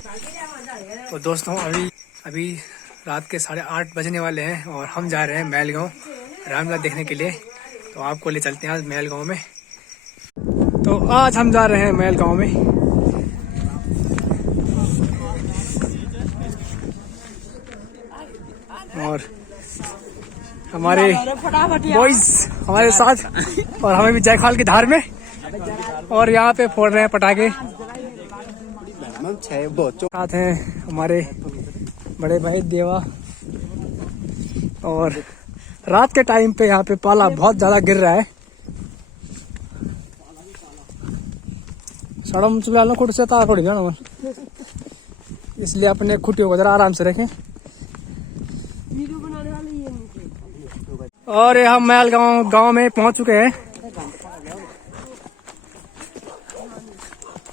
तो दोस्तों अभी रात के 8:30 बजने वाले हैं और हम जा रहे हैं महल गाँव रामलीला देखने के लिए। तो आपको ले चलते हैं आज महल गाँव में। तो आज हम जा रहे हैं महल गाँव में। और हमारे बॉयज हमारे साथ और हमें भी जयखाल की धार में और यहाँ पे फोड़ रहे हैं पटाखे। साथ हैं हमारे बड़े भाई देवा। और रात के टाइम पे यहाँ पे पाला बहुत ज्यादा गिर रहा है। सड़म चुला खुद से तार पड़ गया, इसलिए अपने खुटियों को जरा आराम से रखें। और ये हम महल गांव में पहुंच चुके हैं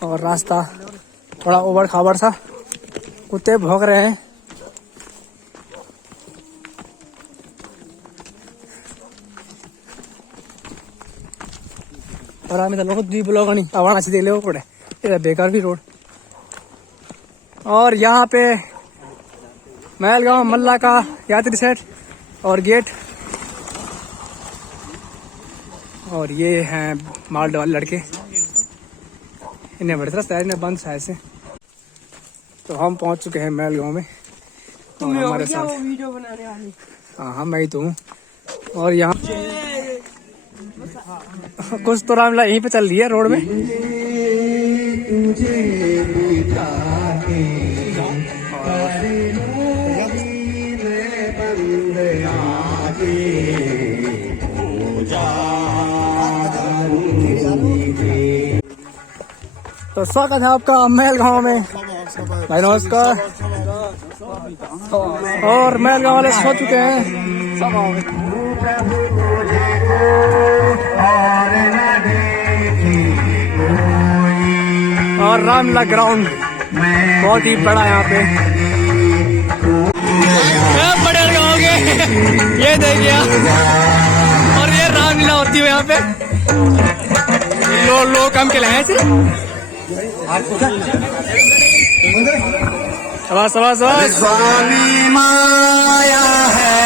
और रास्ता थोड़ा उबड़ खाबड़ सा, कुत्ते भौंक रहे हैं। और हमें तो दी ब्लॉग नहीं आवाना से देख ले पड़े, ये बेकार भी रोड। और यहाँ पे महल गांव मल्ला का यात्री सेट और गेट। और ये हैं मालडा वाले लड़के, इन्हें बड़े रास्ता है, इन्हें बंद है ऐसे। तो हम पहुंच चुके हैं महल गाँव में और हमारे साथ वीडियो बनाने वाले। हाँ मैं ही तो हूँ। और यहाँ कुछ तो रामलीला यहीं पे चल रही है रोड में। तो स्वागत है आपका महल गाँव में भाई, नमस्कार। और महल गाँव वाले सो चुके हैं। और रामलीला ग्राउंड बहुत ही बड़ा यहाँ पे बड़े गाँव के ये देखिए। और ये रामलीला होती है यहाँ पे, लोग काम के लाए स्वामी माया है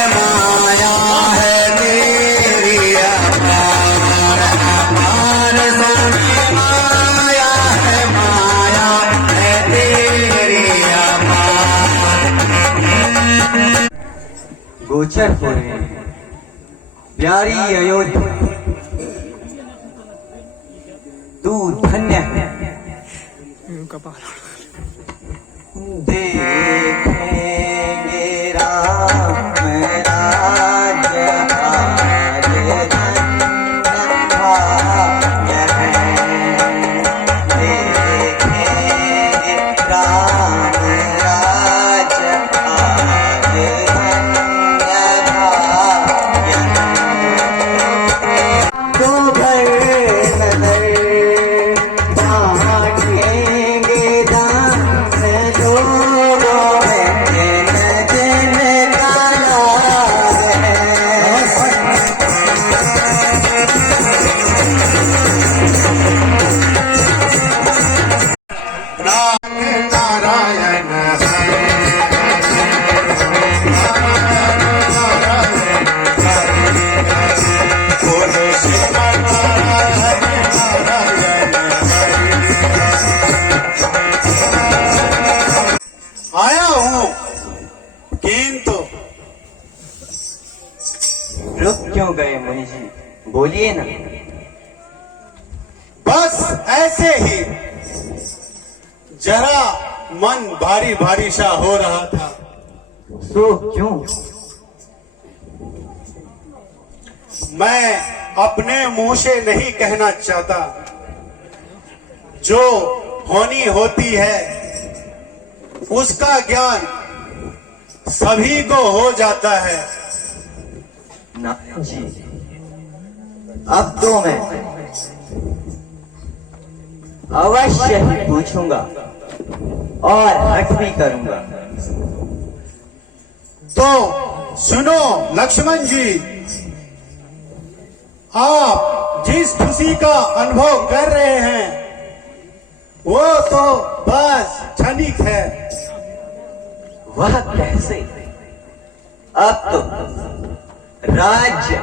तेरी अपार, माया है तेरी अपार। गोचर हो रहे हैं प्यारी अयोध्या, तू धन्य है। देखेंगे राम राज्य आज भाग्य है, देखेंगे राम राज्य आज भाग्य है। तो भर नजर बांटेंगे दान आया हूँ किंतु। रुक क्यों गए मुनि जी, बोलिए ना। बस ऐसे ही जरा मन भारी भारी सा हो रहा था। सो क्यों? मैं अपने मुंह से नहीं कहना चाहता, जो होनी होती है उसका ज्ञान सभी को हो जाता है ना जी। अब तो मैं अवश्य ही पूछूंगा और हट भी करूंगा। तो सुनो लक्ष्मण जी, आप जिस खुशी का अनुभव कर रहे हैं वो तो बस क्षणिक है। वह कैसे? अब तो राज्य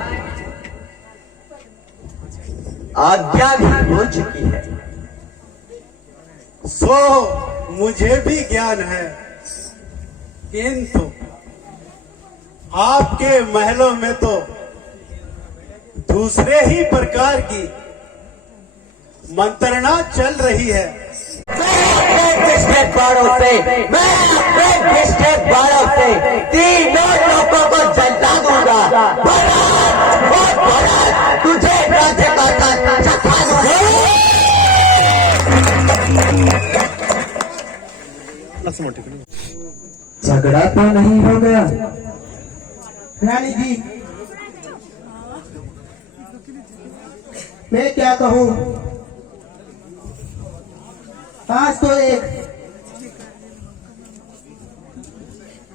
आज्ञा भी हो चुकी है। सो मुझे भी ज्ञान है, किंतु आपके महलों में तो दूसरे ही प्रकार की मंत्रणा चल रही है। मैं अपने डिस्ट्रिक्ट वालों से तीनों लोगों को जलता दूंगा। तुझे राज्य झगड़ा तो नहीं हो गया? रानी जी, मैं क्या कहूँ, आज तो एक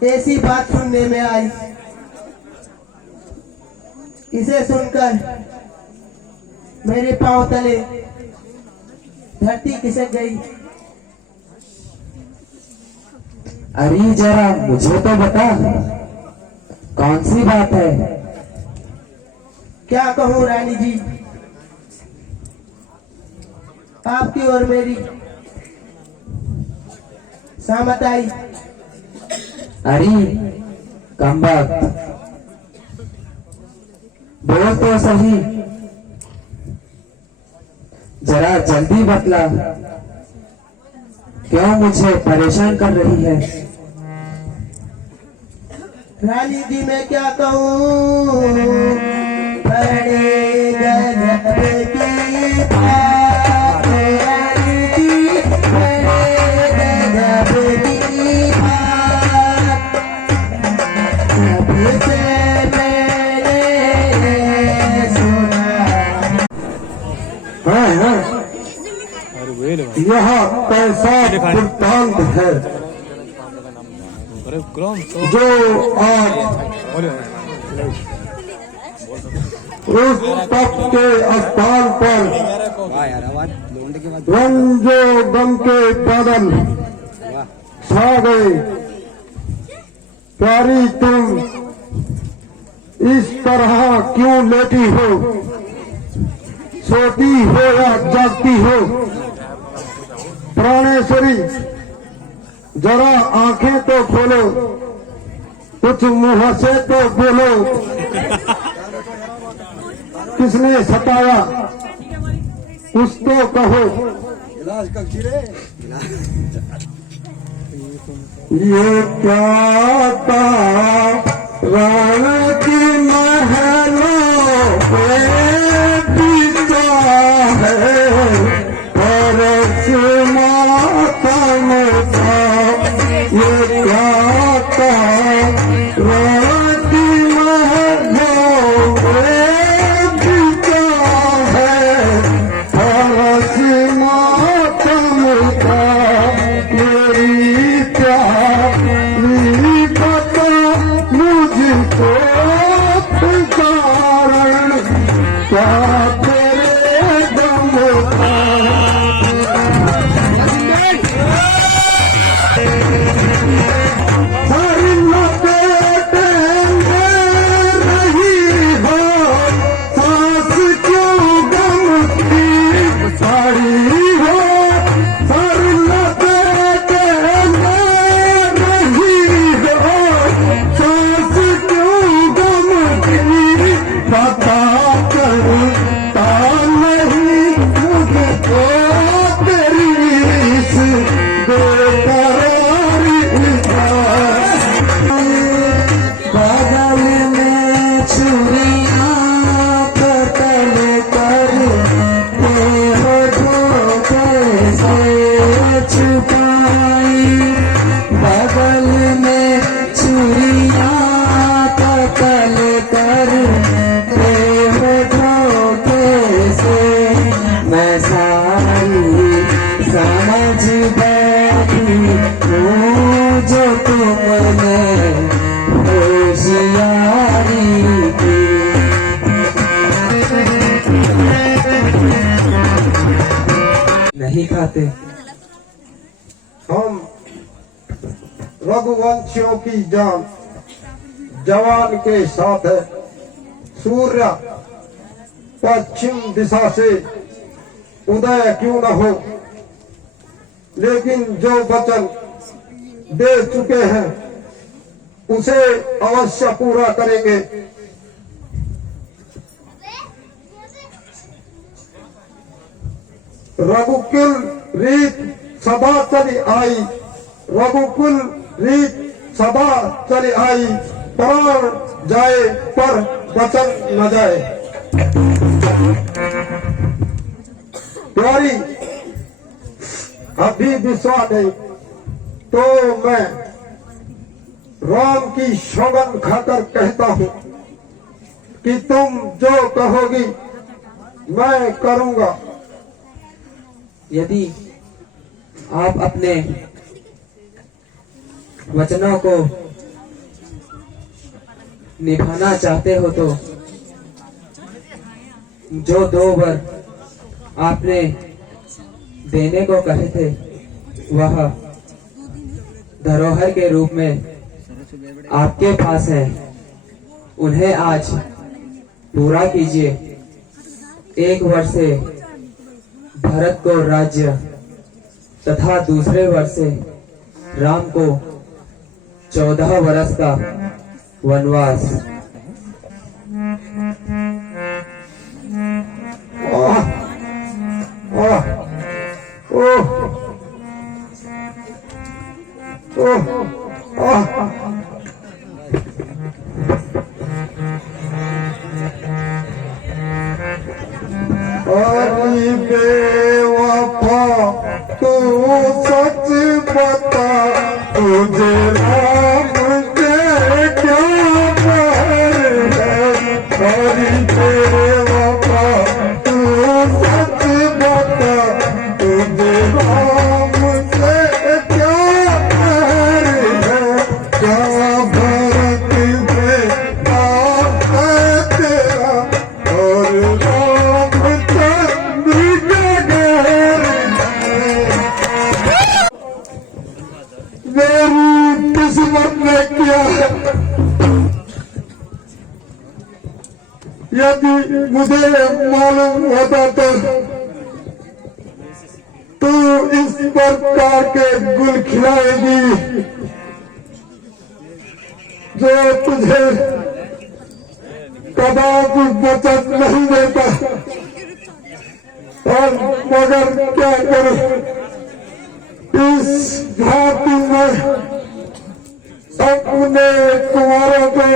ऐसी बात सुनने में आई, इसे सुनकर मेरे पांव तले धरती खिसक गई। अरे जरा मुझे तो बता, कौन सी बात है? क्या कहूँ रानी जी, आपकी और मेरी सहमत आई। अरे कम बात, बोल तो सही, जरा जल्दी बतला, क्यों मुझे परेशान कर रही है? रानी जी मैं क्या कहूँ, बड़े गजब की बात है रानी जी, बड़े गजब की बात। जब से मैंने सुना। यहाँ कैसा वृत्तांत है जो आज उस तप के स्थान पर रंजो गम के बादल छा गए। प्यारी तुम इस तरह क्यों लेटी हो, सोती हो या जागती हो? प्राणेश्वरी जरा आंखें तो खोलो, कुछ मुंह से तो बोलो। किसने सताया कुछ तो कहो। ये क्या था राण की महलों पे बीता है, परस मातम था। ये क्या था राण की महलों पे बीता है, परस मातम था। मेरी प्यारी बता मुझको रघुवंशियों की जान जवान के साथ है। सूर्य पश्चिम दिशा से उदय क्यों न हो, लेकिन जो वचन दे चुके हैं उसे अवश्य पूरा करेंगे। रघुकुल रीत सदा चली आई, रघुकुल रीत सदा चली आई, प्राण जाए पर वचन न जाए। प्यारी अभी विश्वास नहीं तो मैं राम की सौगंध खाकर कहता हूं कि तुम जो कहोगी मैं करूंगा। यदि आप अपने वचनों को निभाना चाहते हो तो जो 2 वर आपने देने को कहे थे वह धरोहर के रूप में आपके पास है, उन्हें आज पूरा कीजिए। 1 वर्ष से भरत को राज्य तथा दूसरे वर्ष से राम को 14 वर्ष का वनवास। बेवफा तू सच बता, तुझे राम के क्या प्यार है। अरे बेवफा तू सच बता, तुझे राम से क्या प्यार है। क्या भरत से बात है तेरा और मेरी किस्मत ने किया है। यदि मुझे मालूम होता तो तू इस प्रकार के गुल खिलाएगी जो तुझे कदापि बचत नहीं देता। और मगर क्या करूं, इस घाटी में अपने कुमारों को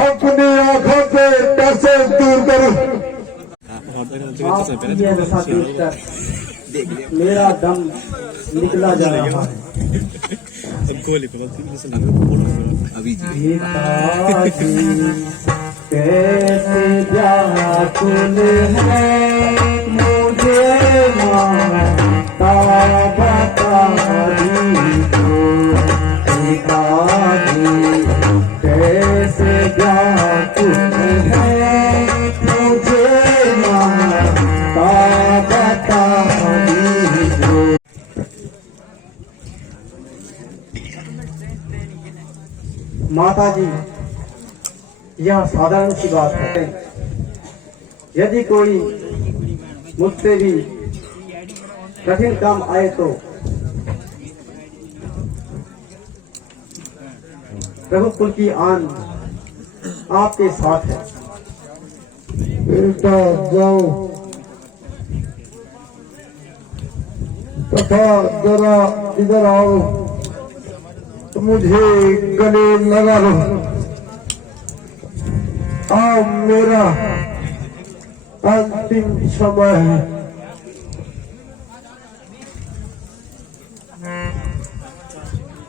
अपनी आंखों से कैसे दूर करूं। आपकी यह दशा देखकर मेरा दम निकला जा रहा है। पिताजी कैसे व्याकुल है, मुझे माता बता दीजिए। पिताजी कैसे व्याकुल है, मुझे माता बता दीजिए। माता जी, यह साधारण सी बात है। यदि कोई मुझसे भी कठिन काम आए तो रघुकुल की आन आपके साथ है। बेटा जाओ तथा जरा इधर आओ, तो मुझे गले लगा लो। अब मेरा अंतिम समय है।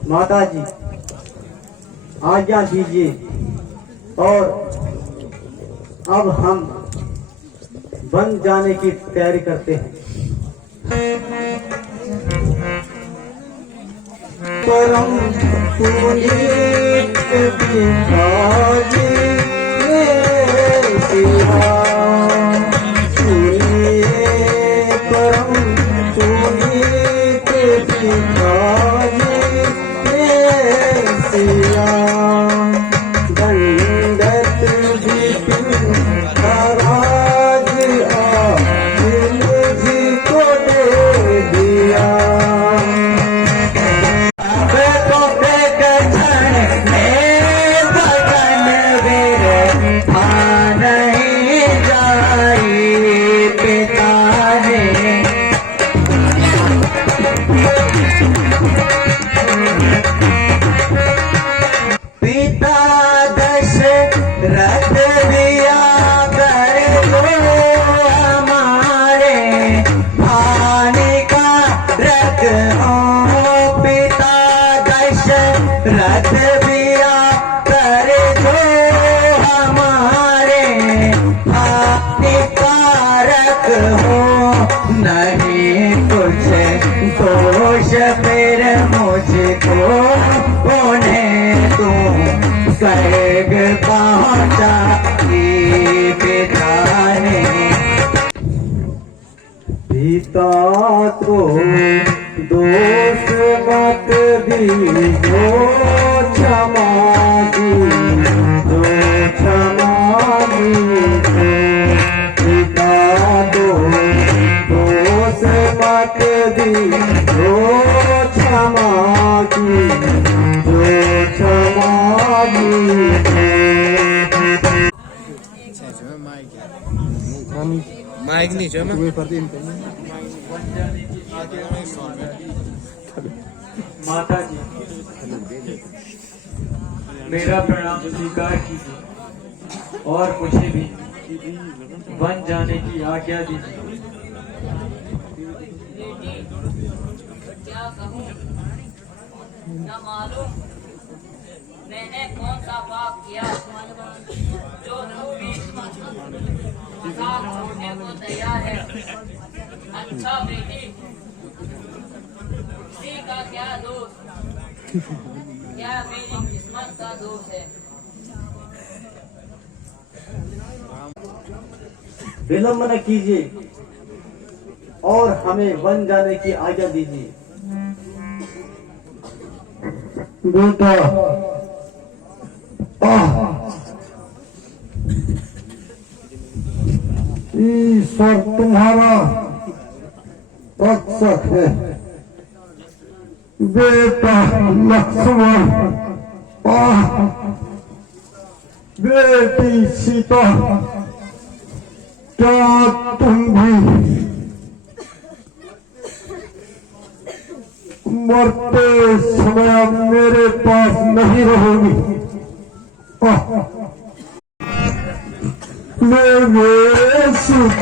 माता जी, आज्ञा दीजिए और अब हम वन जाने की तैयारी करते हैं। परम पुनीत पिताजी मेरा सुनिए, परम पुनीत सिखाई सिया दंडत महाराज मुझको दे दिया तो देख क्षण में भगन वीर था नहीं जाई पिता ने पिता दशरथ दिया कर दो हमारे भानी का रख हो पिता दशरथ दिया कर दो हमारे भानी का रख हो नहीं कुछ दोष फिर मुझको उन्हें तू स्वर्ग पहुंचा पिता ने पिता को दोष मत दीजो क्षमा दीजो क्षमा दीजो पिता को दोष मत दीजो क्षमा दीजो क्षमा दीजो माइक नहीं जो मैं माता जी मेरा प्रणाम स्वीकार कीजिए और मुझे भी वन जाने की आज्ञा दीजिए। क्या कहूँ न मालूम मैंने कौन सा पाप किया जो तू भी साथ छोड़ने को तैयार है। अच्छा बेटी किसी का क्या दोष, क्या मेरी किस्मत का दोष है। विलंब न कीजिए और हमें वन जाने की आज्ञा दीजिए। बेटा ईश्वर तुम्हारा रक्षक है। बेटा लक्ष्मण बेटी सीता क्या तुम भी मरते समय मेरे पास नहीं रहोगी? मेरे सुख